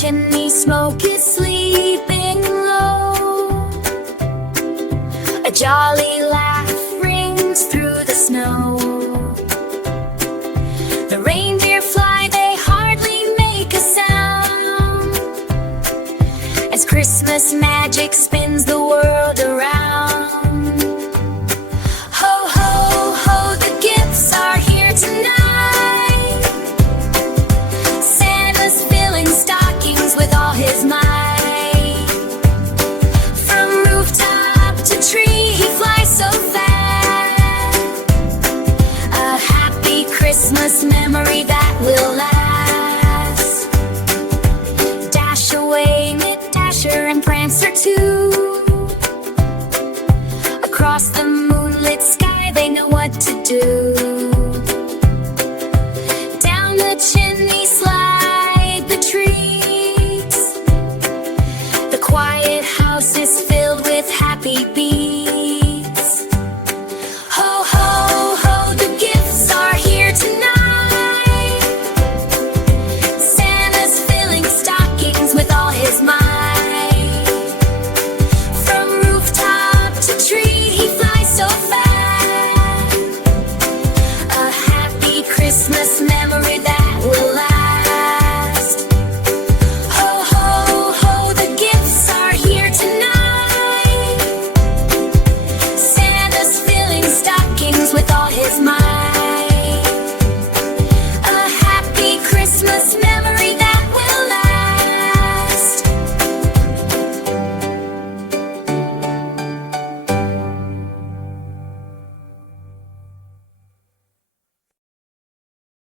chimney smoke is sleeping low. A jolly laugh rings through the snow. The reindeer fly, they hardly make a sound, as Christmas magic spins the world around. Ho, ho, ho, the gifts are here tonight. Santa's filling stockings with all his might. From rooftop to tree, he flies so fast. A happy Christmas memory that will last. Dash away, Knit, Dasher, and Prancer too. Across the moonlit sky, they know what to do.